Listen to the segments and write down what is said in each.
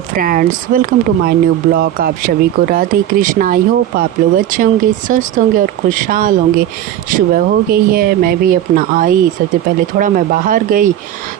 Friends, welcome to my new blog. आप सभी को राधे कृष्णा। आई होप आप लोग अच्छे होंगे, स्वस्थ होंगे और खुशहाल होंगे। सुबह हो गई है, मैं भी अपना आई। सबसे पहले थोड़ा मैं बाहर गई।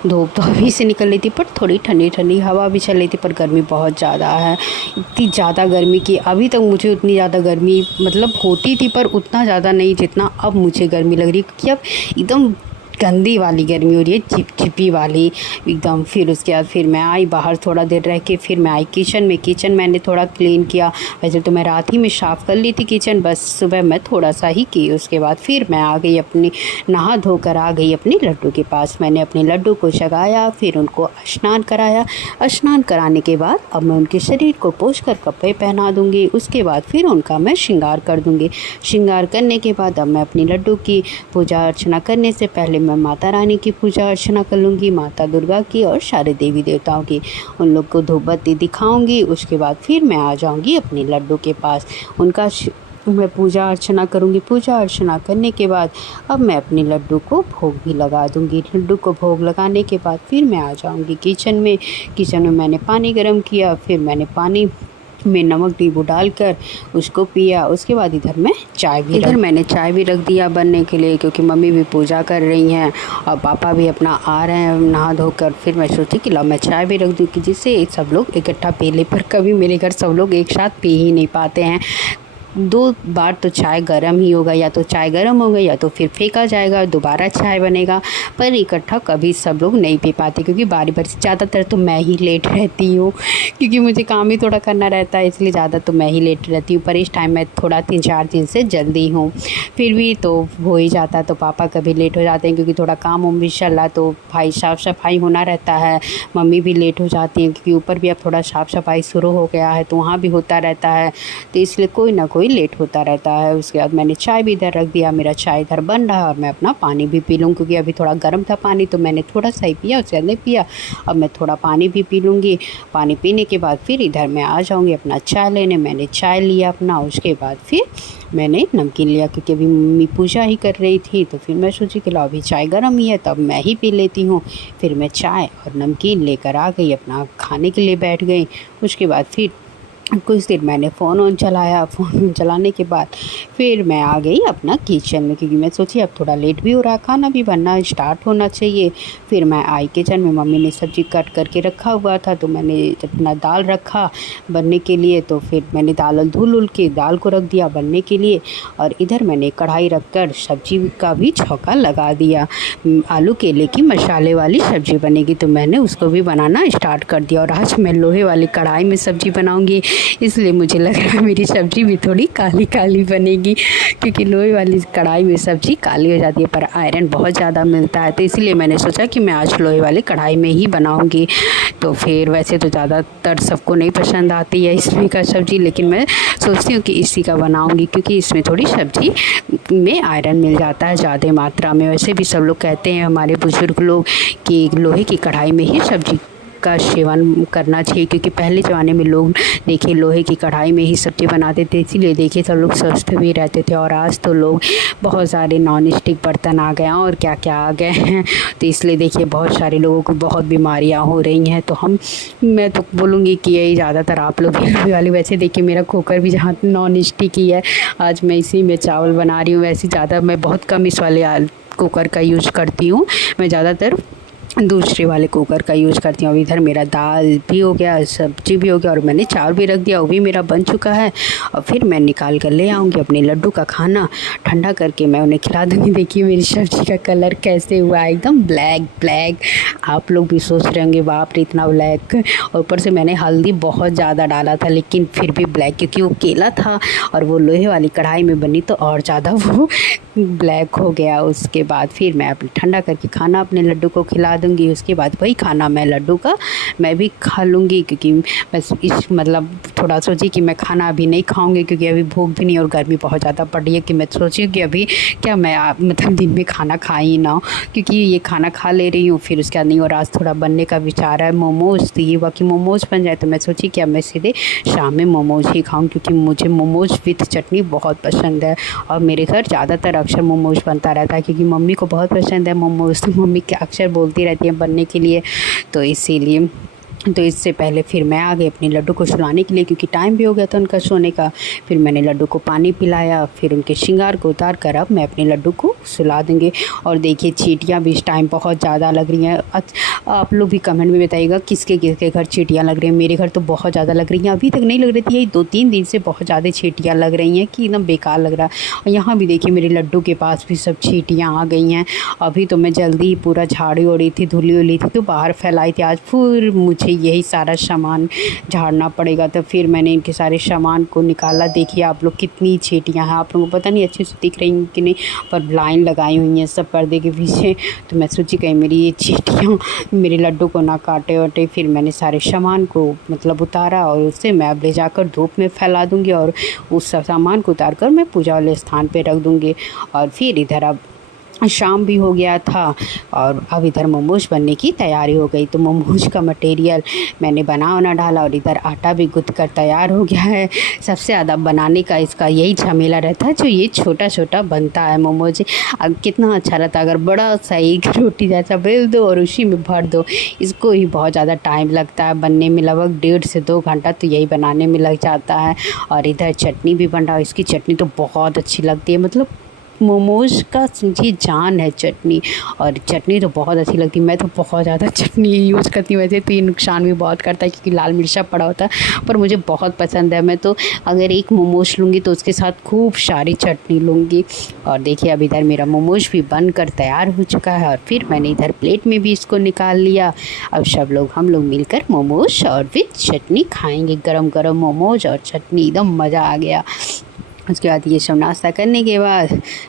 धूप तो अभी से निकल रही थी, पर थोड़ी ठंडी ठंडी हवा भी चल रही थी, पर गर्मी बहुत ज़्यादा है। इतनी ज़्यादा गर्मी की अभी तक मुझे उतनी ज़्यादा गर्मी मतलब होती थी, पर उतना ज़्यादा नहीं जितना अब मुझे गर्मी लग रही है, क्योंकि अब एकदम गंदी वाली गर्मी हो रही है, चिपचिपी वाली एकदम। फिर उसके बाद फिर मैं आई बाहर, थोड़ा देर रह के फिर मैं आई किचन में। किचन मैंने थोड़ा क्लीन किया। वैसे तो मैं रात ही में साफ़ कर ली थी किचन, बस सुबह मैं थोड़ा सा ही की। उसके बाद फिर मैं आ गई अपनी, नहा धोकर आ गई अपनी लड्डू के पास। मैंने अपने लड्डू को जगाया, फिर उनको स्नान कराया। स्नान कराने के बाद अब मैं उनके शरीर को पोंछ कर कपड़े पहना दूँगी। उसके बाद फिर उनका मैं श्रृंगार कर दूँगी। श्रृंगार करने के बाद अब मैं अपनी लड्डू की पूजा अर्चना करने से पहले मैं माता रानी की पूजा अर्चना कर लूँगी, माता दुर्गा की और सारे देवी देवताओं की। उन लोग को धूप बत्ती दिखाऊंगी। उसके बाद फिर मैं आ जाऊँगी अपने लड्डू के पास, उनका मैं पूजा अर्चना करूँगी। पूजा अर्चना करने के बाद अब मैं अपने लड्डू को भोग भी लगा दूँगी। लड्डू को भोग लगाने के बाद फिर मैं आ जाऊँगी किचन में। किचन में मैंने पानी गर्म किया, फिर मैंने पानी में नमक नींबू डालकर उसको पिया। उसके बाद इधर मैंने चाय भी रख दिया बनने के लिए, क्योंकि मम्मी भी पूजा कर रही हैं और पापा भी अपना आ रहे हैं नहा धोकर। फिर मैं सोची कि लो मैं चाय भी रख दूँ, कि जिससे सब लोग इकट्ठा पी ले। पर कभी मेरे घर सब लोग एक साथ पी ही नहीं पाते हैं। 2 बार तो चाय गर्म ही होगा, या तो चाय गर्म होगा या तो फिर फेंका जाएगा, दोबारा चाय बनेगा। पर इकट्ठा कभी सब लोग नहीं पी पाते, क्योंकि बारी बारी से ज़्यादातर तो मैं ही लेट रहती हूँ, क्योंकि मुझे काम ही थोड़ा करना रहता है, इसलिए ज़्यादा तो मैं ही लेट रहती हूँ। पर इस टाइम मैं थोड़ा 3-4 दिन से जल्दी हूँ, फिर भी तो हो ही जाता है। तो पापा कभी लेट हो जाते हैं, क्योंकि थोड़ा काम उम भी चल रहा है, तो भाई साफ़ सफाई होना रहता है। मम्मी भी लेट हो जाती हैं, क्योंकि ऊपर भी अब थोड़ा साफ़ सफाई शुरू हो गया है, तो वहाँ भी होता रहता है, तो इसलिए कोई ना कोई लेट होता रहता है। उसके बाद मैंने चाय भी इधर रख दिया, मेरा चाय इधर बन रहा है और मैं अपना पानी भी पी लूँ, क्योंकि अभी थोड़ा गर्म था पानी, तो मैंने थोड़ा सा ही पिया, उसके बाद नहीं पिया। अब मैं थोड़ा पानी भी पी लूँगी। पानी पीने के बाद फिर इधर मैं आ जाऊँगी अपना चाय लेने। मैंने चाय लिया अपना, उसके बाद फिर मैंने नमकीन लिया, क्योंकि अभी मम्मी पूजा ही कर रही थी, तो फिर मैं सोची कि लो अभी चाय गर्म ही है, तब मैं ही पी लेती हूँ। फिर मैं चाय और नमकीन लेकर आ गई, अपना खाने के लिए बैठ गई। उसके बाद फिर कुछ देर मैंने फ़ोन चलाया। फ़ोन चलाने के बाद फिर मैं आ गई अपना किचन में, क्योंकि मैं सोची अब थोड़ा लेट भी हो रहा, खाना भी बनना स्टार्ट होना चाहिए। फिर मैं आई किचन में, मम्मी ने सब्ज़ी कट करके रखा हुआ था, तो मैंने अपना दाल रखा बनने के लिए। तो फिर मैंने दाल धुल के दाल को रख दिया बनने के लिए, और इधर मैंने कढ़ाई रख कर सब्ज़ी का भी छौंका लगा दिया। आलू केले की मसाले वाली सब्ज़ी बनेगी, तो मैंने उसको भी बनाना स्टार्ट कर दिया। और आज मैं लोहे वाली कढ़ाई में सब्ज़ी बनाऊँगी, इसलिए मुझे लग रहा है मेरी सब्ज़ी भी थोड़ी काली काली बनेगी, क्योंकि लोहे वाली कढ़ाई में सब्ज़ी काली हो जाती है। पर आयरन बहुत ज़्यादा मिलता है, तो इसलिए मैंने सोचा कि मैं आज लोहे वाली कढ़ाई में ही बनाऊंगी। तो फिर वैसे तो ज़्यादातर सबको नहीं पसंद आती है इसमें का सब्ज़ी, लेकिन मैं सोचती हूँ कि इसी का बनाऊँगी, क्योंकि इसमें थोड़ी सब्ज़ी में आयरन मिल जाता है ज़्यादा मात्रा में। वैसे भी सब लोग कहते हैं, हमारे बुज़ुर्ग लोग, कि लोहे की कढ़ाई में ही सब्ज़ी का सेवन करना चाहिए, क्योंकि पहले ज़माने में लोग देखिए लोहे की कढ़ाई में ही सब्ज़ी बनाते थे, इसीलिए देखिए सब लोग स्वस्थ भी रहते थे। और आज तो लोग बहुत सारे नॉन स्टिक बर्तन आ गए हैं और क्या क्या आ गए हैं, तो इसलिए देखिए बहुत सारे लोगों को बहुत बीमारियां हो रही हैं। तो मैं तो बोलूँगी कि यही ज़्यादातर आप लोग भी वाली। वैसे देखिए मेरा कुकर भी जहाँ नॉन स्टिक ही है, आज मैं इसी में चावल बना रही हूँ। वैसे ज़्यादा मैं बहुत कम इस वाले कुकर का यूज़ करती हूँ, मैं ज़्यादातर दूसरे वाले कुकर का यूज़ करती हूँ। अब इधर मेरा दाल भी हो गया, सब्जी भी हो गया, और मैंने चावल भी रख दिया, वो भी मेरा बन चुका है। और फिर मैं निकाल कर ले आऊँगी अपने लड्डू का खाना, ठंडा करके मैं उन्हें खिला दूँगी। देखिए मेरी सब्ज़ी का कलर कैसे हुआ है, एकदम ब्लैक ब्लैक। आप लोग भी सोच रहे होंगे बाप रे इतना ब्लैक। और ऊपर से मैंने हल्दी बहुत ज़्यादा डाला था, लेकिन फिर भी ब्लैक, क्योंकि वो केला था और वो लोहे वाली कढ़ाई में बनी, तो और ज़्यादा वो ब्लैक हो गया। उसके बाद फिर मैं अपने ठंडा करके खाना अपने लड्डू को खिला दूँगी। उसके बाद वही खाना मैं लड्डू का मैं भी खा लूँगी, क्योंकि बस इस मतलब थोड़ा सोची कि मैं खाना अभी नहीं खाऊँगी, क्योंकि अभी भूख भी नहीं और गर्मी बहुत ज़्यादा पड़ रही है, कि मैं सोची कि अभी क्या मैं मतलब दिन में खाना खा ही ना, क्योंकि ये खाना खा ले रही हूँ। फिर उसके बाद नहीं, और आज थोड़ा बनने का विचार है मोमोज़, तो ये बाकी मोमोज़ बन जाए, तो मैं सोची कि अब मैं सीधे शाम में मोमोज़ ही खाऊँ, क्योंकि मुझे मोमोज़ विथ चटनी बहुत पसंद है। और मेरे घर ज़्यादातर अक्सर मोमोज़ बनता रहता है, क्योंकि मम्मी को बहुत पसंद है मोमोज़, तो मम्मी क्या अक्सर बोलती रहती है बनने के लिए, तो इसीलिए तो इससे पहले फिर मैं आ गई अपने लड्डू को सुलाने के लिए, क्योंकि टाइम भी हो गया था उनका सोने का। फिर मैंने लड्डू को पानी पिलाया, फिर उनके श्रृंगार को उतार कर अब मैं अपने लड्डू को सुला दूँगी। और देखिए चींटियाँ भी इस टाइम बहुत ज़्यादा लग रही हैं। आप लोग भी कमेंट में बताइएगा किसके किसके घर चींटियाँ लग रही हैं। मेरे घर तो बहुत ज़्यादा लग रही हैं, अभी तक नहीं लग रही थी, यही 2-3 दिन से बहुत ज़्यादा चींटियाँ लग रही हैं कि एकदम बेकार लग रहा है। और यहाँ भी देखिए मेरे लड्डू के पास भी सब चींटियाँ आ गई हैं। अभी तो मैं जल्दी ही पूरा झाड़ी उड़ी थी, धुली उली थी तो बाहर फैलाई थी। आज फिर मुझे यही सारा सामान झाड़ना पड़ेगा, तो फिर मैंने इनके सारे सामान को निकाला। देखिए आप लोग कितनी चींटियाँ हैं, आप लोगों को पता नहीं अच्छे से दिख रही हैं कि नहीं, पर लाइन लगाई हुई हैं सब पर्दे के पीछे। तो मैं सोची कहीं मेरी ये चींटियाँ मेरे लड्डू को ना काटे वाटे। फिर मैंने सारे सामान को मतलब उतारा और उससे मैं अब ले जाकर धूप में फैला दूँगी और उस सब सामान को उतार कर मैं पूजा वाले स्थान पे रख दूँगी। और फिर इधर अब शाम भी हो गया था और अब इधर मोमोज बनने की तैयारी हो गई। तो मोमोज का मटेरियल मैंने बना डाला और इधर आटा भी गूँथ कर तैयार हो गया है। सबसे ज़्यादा बनाने का इसका यही झमेला रहता है, जो ये छोटा छोटा बनता है मोमोज। अब कितना अच्छा रहता अगर बड़ा सा एक रोटी जैसा बेल दो और उसी में भर दो। इसको ही बहुत ज़्यादा टाइम लगता है बनने में, लगभग 1.5 से 2 घंटा तो यही बनाने में लग जाता है। और इधर चटनी भी बन रहा है, इसकी चटनी तो बहुत अच्छी लगती है। मतलब मोमोज का ये जान है चटनी, और चटनी तो बहुत अच्छी लगती है। मैं तो बहुत ज़्यादा चटनी यूज़ करती हूँ। वैसे तो ये नुकसान भी बहुत करता है क्योंकि लाल मिर्चा पड़ा होता है, पर मुझे बहुत पसंद है। मैं तो अगर एक मोमोज लूँगी तो उसके साथ खूब सारी चटनी लूँगी। और देखिए अब इधर मेरा मोमोज भी बन कर तैयार हो चुका है और फिर मैंने इधर प्लेट में भी इसको निकाल लिया। अब हम लोग मिलकर मोमोज और विद चटनी खाएँगे। गरम गरम मोमोज और चटनी, एकदम मज़ा आ गया। उसके बाद ये सब नाश्ता करने के बाद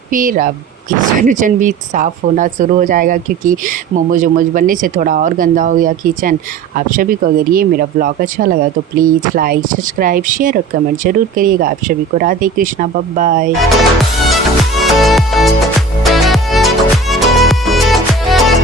फिर अब किचन विचन भी साफ़ होना शुरू हो जाएगा, क्योंकि मोमोज वोमोज बनने से थोड़ा और गंदा हो गया किचन। आप सभी को अगर ये मेरा ब्लॉग अच्छा लगा तो प्लीज़ लाइक, सब्सक्राइब, शेयर और कमेंट ज़रूर करिएगा। आप सभी को राधे कृष्णा, बाय बाय।